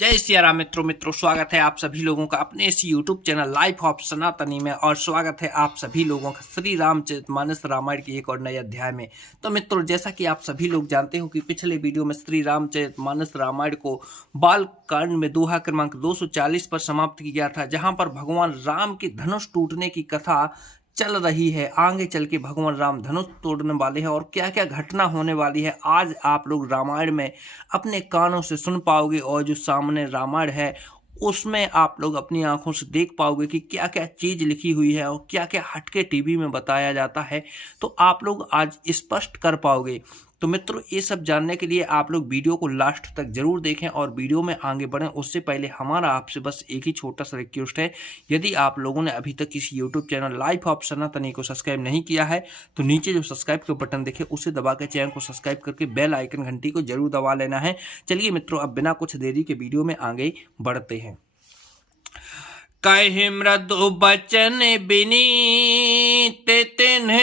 जय सिया राम मित्रों स्वागत है आप सभी लोगों का अपने इस YouTube चैनल लाइफ ऑफ सनातनी में। और स्वागत है आप सभी लोगों का श्री रामचरितमानस रामायण के एक और नए अध्याय में। तो मित्रों, जैसा कि आप सभी लोग जानते हो कि पिछले वीडियो में श्री रामचरितमानस रामायण को बाल कांड में दोहा क्रमांक 240 पर समाप्त किया था, जहां पर भगवान राम के धनुष टूटने की कथा चल रही है। आगे चल के भगवान राम धनुष तोड़ने वाले हैं और क्या क्या घटना होने वाली है आज आप लोग रामायण में अपने कानों से सुन पाओगे। और जो सामने रामायण है उसमें आप लोग अपनी आंखों से देख पाओगे कि क्या क्या चीज लिखी हुई है और क्या क्या हटके टीवी में बताया जाता है, तो आप लोग आज स्पष्ट कर पाओगे। तो मित्रों, ये सब जानने के लिए आप लोग वीडियो को लास्ट तक जरूर देखें और वीडियो में आगे बढ़ें। उससे पहले हमारा आपसे बस एक ही छोटा सा रिक्वेस्ट है, यदि आप लोगों ने अभी तक इस यूट्यूब चैनल लाइफ ऑफ सनातनी को सब्सक्राइब नहीं किया है तो नीचे जो सब्सक्राइब का बटन देखे उसे दबा के चैनल को सब्सक्राइब करके बेल आइकन घंटी को जरूर दबा लेना है। चलिए मित्रों, अब बिना कुछ देरी के वीडियो में आगे बढ़ते हैं। कहि मृदु बचन बिनीत तिन्ह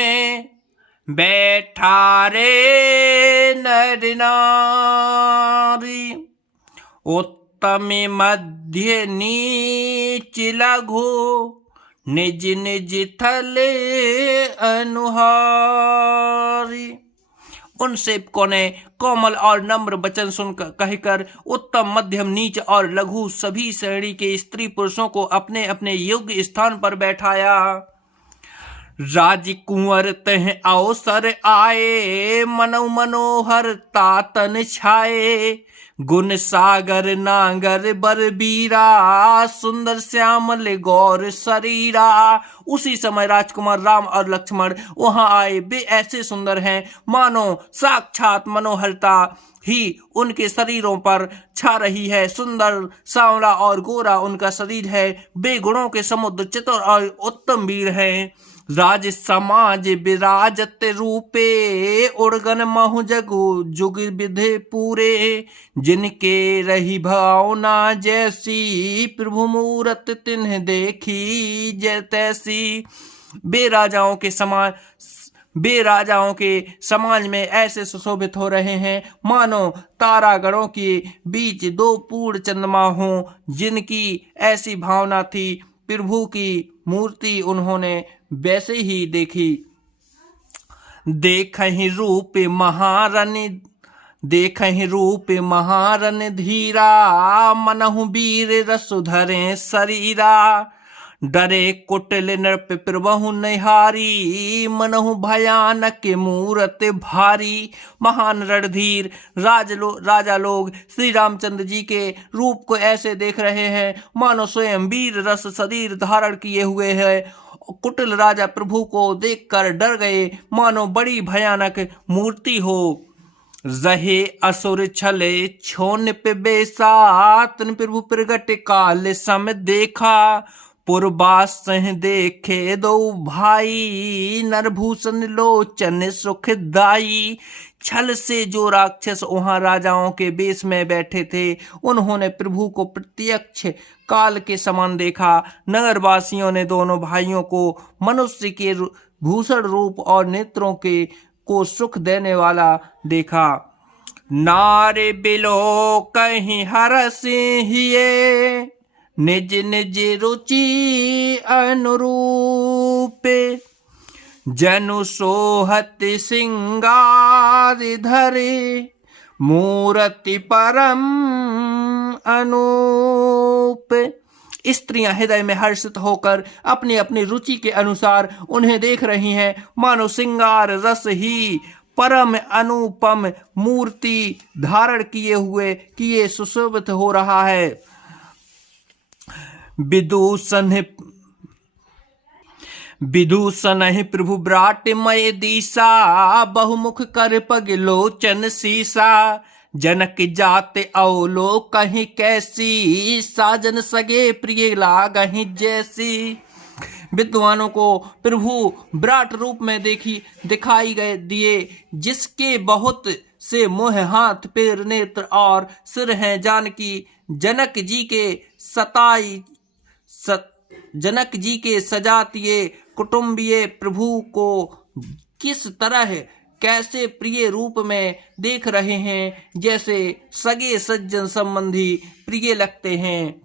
बैठा रे नर नारी, उत्तम मध्य नीच लघु निज निज थले अनुहारी। उन सेवकों ने कोमल और नम्र वचन सुनकर कहकर उत्तम, मध्यम, नीच और लघु सभी श्रेणी के स्त्री पुरुषों को अपने अपने योग्य स्थान पर बैठाया। राजकुंवर तह अवसर आए, मनो मनोहर तातन छाए। गुण सागर नागर बरबीरा, सुंदर श्यामल गौर शरीरा। उसी समय राजकुमार राम और लक्ष्मण वहां आए। वे ऐसे सुंदर हैं मानो साक्षात मनोहरता ही उनके शरीरों पर छा रही है। सुंदर, सांवला और गोरा उनका शरीर है। वे गुणों के समुद्र, चतुर और उत्तम वीर हैं। राज समाज विराजत रूपे, उड़गन महु जगु जुग विधि पूरे। जिनके रही भावना जैसी, प्रभु मूरत तिन्ह देखी जय तैसी। बेराजाओं के समाज में ऐसे सुशोभित हो रहे हैं मानो तारागणों के बीच दो पूर्ण चंद्रमा हों। जिनकी ऐसी भावना थी, प्रभु की मूर्ति उन्होंने वैसे ही देखी। देखहि रूप महारन धीरा, मनहु वीर रसु धरे शरीरा। डरे कुटिल नृप प्रभु निहारी, मनहु भयानक मूरत भारी। महान रणधीर राजा लोग श्री रामचंद्र जी के रूप को ऐसे देख रहे हैं मानो स्वयं वीर रस शरीर धारण किए हुए है। कुटिल राजा प्रभु को देखकर डर गए मानो बड़ी भयानक मूर्ति हो। रहे असुर छले छोन पे बेसा, तन प्रभु प्रगट काल सम देखा। पुरबास सह देखे दो भाई, नरभूषण लोचन सुखदाई। छल से जो राक्षस वहां राजाओं के बेश में बैठे थे, उन्होंने प्रभु को प्रत्यक्ष काल के समान देखा। नगरवासियों ने दोनों भाइयों को मनुष्य के भूषण रूप और नेत्रों के को सुख देने वाला देखा। नारे बिलो कहीं हरस हिये, निज निज रुचि अनुरूप। जनु सोहत सिंगार धरे, मूर्ति परम अनूप। स्त्रियां हृदय में हर्षित होकर अपनी अपनी रुचि के अनुसार उन्हें देख रही हैं मानो सिंगार रस ही परम अनुपम मूर्ति धारण किए सुशोभित हो रहा है। विदूषण प्रभु ब्राट मय दिशा, बहुमुख कर पग लोचन सीसा। जनक जाते अवलो कहीं कैसी, साजन सगे प्रिय लागहि जैसी। विद्वानों को प्रभु विराट रूप में दिखाई दिए, जिसके बहुत से मुँह, हाथ, पैर, नेत्र और सिर हैं। जानकी जनक जी के सजातीय कुटुंबीय प्रभु को किस तरह कैसे प्रिय रूप में देख रहे हैं, जैसे सगे सज्जन संबंधी प्रिय लगते हैं।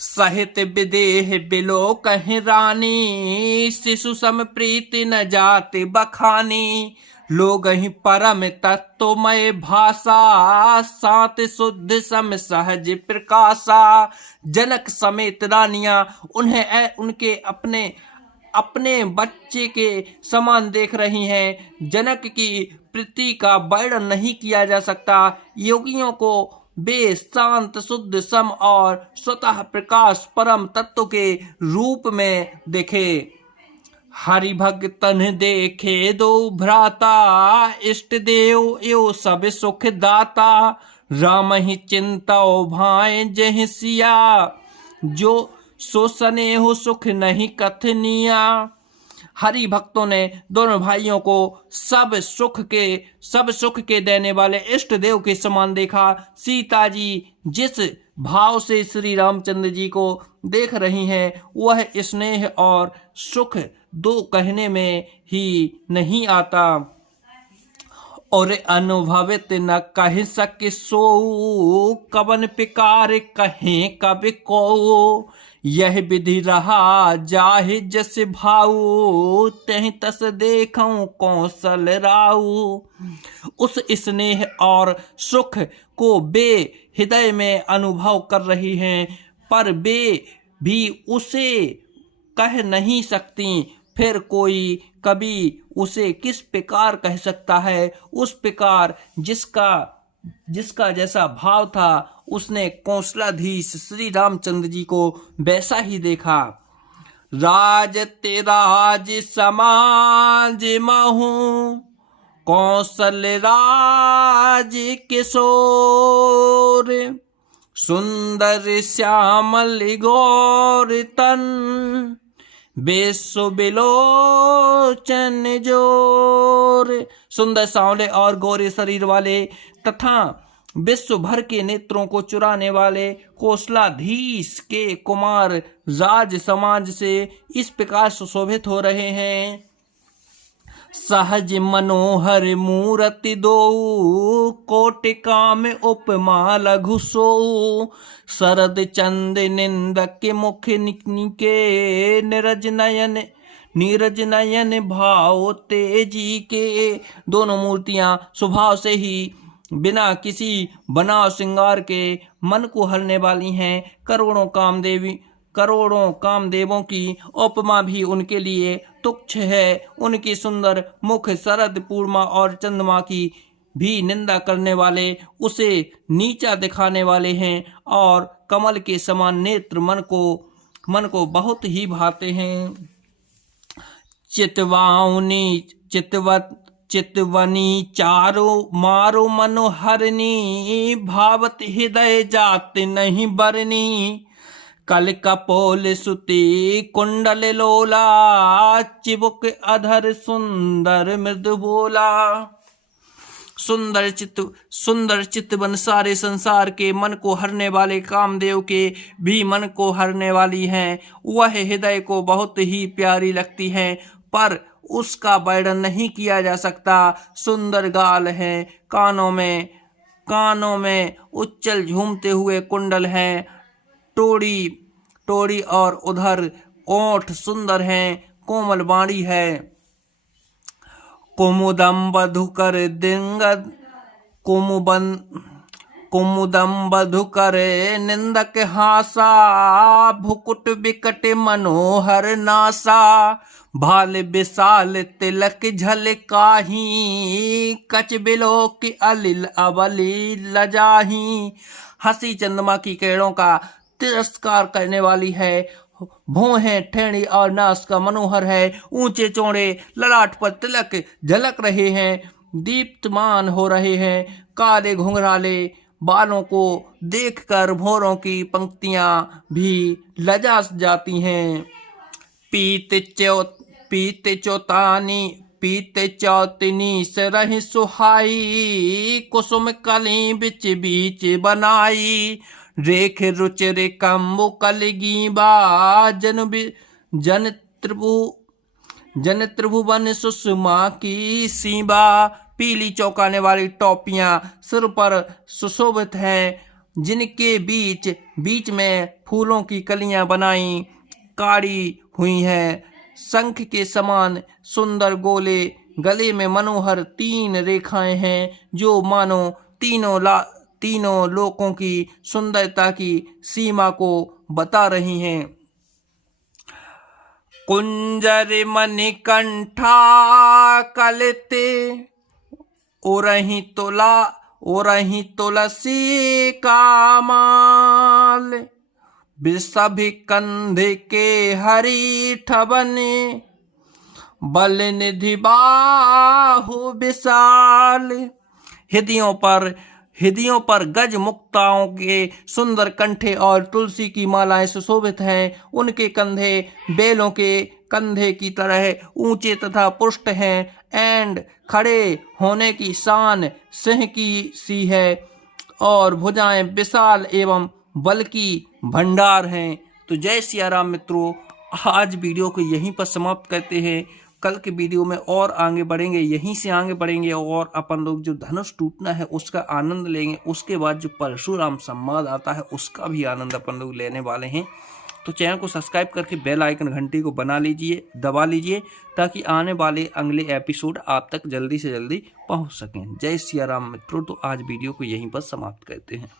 सहित विदेह बिलो कहीं रानी, शिशु सम प्रीति न जाति बखानी। लोग ही परम तत्वमय भाषा, सात शुद्ध सम सहज प्रकाशा। जनक समेत रानियां उन्हें उनके अपने बच्चे के समान देख रही हैं। जनक की प्रीति का वर्णन नहीं किया जा सकता। योगियों को वे शांत शुद्ध सम और स्वतः प्रकाश परम तत्व के रूप में देखे। हरि भक्तन देखे दो भ्राता, इष्ट देव यो सब सुख दाता। राम ही चिंता भाई जह सिया, जो सो स्नेह सुख नहीं कथनिया। हरि भक्तों ने दोनों भाइयों को सब सुख के देने वाले इष्ट देव के समान देखा। सीता जी जिस भाव से श्री रामचंद्र जी को देख रही हैं, वह स्नेह और सुख दो कहने में ही नहीं आता। और अनुभवित न कह सके सो, कवन पिकार कहे कवि को। यह विधि रहा जाहि जस भाऊ, तह तस देखऊं कौशल राऊ। उस स्नेह और सुख को वे हृदय में अनुभव कर रही हैं, पर वे भी उसे कह नहीं सकती। फिर कोई कभी उसे किस प्रकार कह सकता है। उस प्रकार जिसका जैसा भाव था, उसने कौशलाधीश श्री रामचंद्र जी को वैसा ही देखा। राज तेराज समाज महू, कौशल राज किशोर। सुंदर श्यामल गौर तन, बेसो बिलोचन जोर। सुंदर सांवले और गोरे शरीर वाले तथा विश्व भर के नेत्रों को चुराने वाले कौशलाधीश के कुमार राज समाज से इस प्रकार सुशोभित हो रहे हैं। सहज मनोहर मूर्ति दो, कोटि काम उपमा लघु सो। शरद चंद निंदक के मुख निके, नीरज नयन भाव तेजी के। दोनों मूर्तियां स्वभाव से ही बिना किसी बनाव श्रृंगार के मन को हरने वाली हैं। करोड़ों कामदेवों की उपमा भी उनके लिए तुच्छ है। उनकी सुंदर मुख शरद पूर्णिमा और चंद्रमा की भी निंदा करने वाले, उसे नीचा दिखाने वाले हैं। और कमल के समान नेत्र मन को बहुत ही भाते हैं। चितवनी चारो मारो मनोहरनी, भावत हृदय जात नहीं बरनी। कल कपोल सुती कुंडल लोला, चिबुक अधर सुंदर मृदु बोला। सुंदर चितवन सारे संसार के मन को हरने वाले कामदेव के भी मन को हरने वाली हैं। वह हृदय को बहुत ही प्यारी लगती हैं, पर उसका वर्णन नहीं किया जा सकता। सुंदर गाल हैं, कानों में उच्चल झूमते हुए कुंडल हैं। टोड़ी और उधर ओठ सुंदर हैं, कोमल बाणी है। कुमुदम बधुकर निंदक हासा, भुकुट बिकट मनोहर नासा। भाल विशाल तिलक झलकाही, कच बिलोक अलिल अबली लजाही। हंसी चंद्रमा की किरणों का तिरस्कार करने वाली है। भौहें ठेणी और नास का मनोहर है। ऊंचे चौड़े ललाट पर तिलक झलक रहे हैं, दीप्तमान हो रहे हैं। काले घुंघराले बालों को देखकर भौरों की पंक्तियां भी लजा जाती हैं। पीते चौतनी से रही सुहाई, कुसुम कली बिच बीच बनाई। रेख रुचिर कम्बु कलगी बा, जन जन त्रिभुवन सुषमा की सीबा, पीली चौंकाने वाली टोपियां सिर पर सुशोभित हैं, जिनके बीच बीच में फूलों की कलियां बनाई काढ़ी हुई हैं। शंख के समान सुंदर गोले, गले में मनोहर 3 रेखाएं हैं, जो मानो तीनों लोकों की सुंदरता की सीमा को बता रही हैं। कुंजर मणिकंठा कलते, ओरही तुलसी का माल, सभी कंधे के हरी ठबने, बल निधि बाहु विशाल। हृदयों पर गज मुक्ताओं के सुंदर कंठे और तुलसी की मालाएं सुशोभित हैं। उनके कंधे बैलों के कंधे की तरह ऊंचे तथा पुष्ट हैं, एंड खड़े होने की शान सिंह की सी है, और भुजाएं विशाल एवं बल की भंडार हैं। तो जय सिया राम मित्रों, आज वीडियो को यहीं पर समाप्त करते हैं। कल के वीडियो में और आगे बढ़ेंगे, यहीं से आगे बढ़ेंगे और अपन लोग जो धनुष टूटना है उसका आनंद लेंगे। उसके बाद जो परशुराम संवाद आता है उसका भी आनंद अपन लोग लेने वाले हैं। तो चैनल को सब्सक्राइब करके बेल आइकन घंटी को दबा लीजिए, ताकि आने वाले अगले एपिसोड आप तक जल्दी से जल्दी पहुंच सकें। जय सिया राम मित्रों, तो आज वीडियो को यहीं पर समाप्त करते हैं।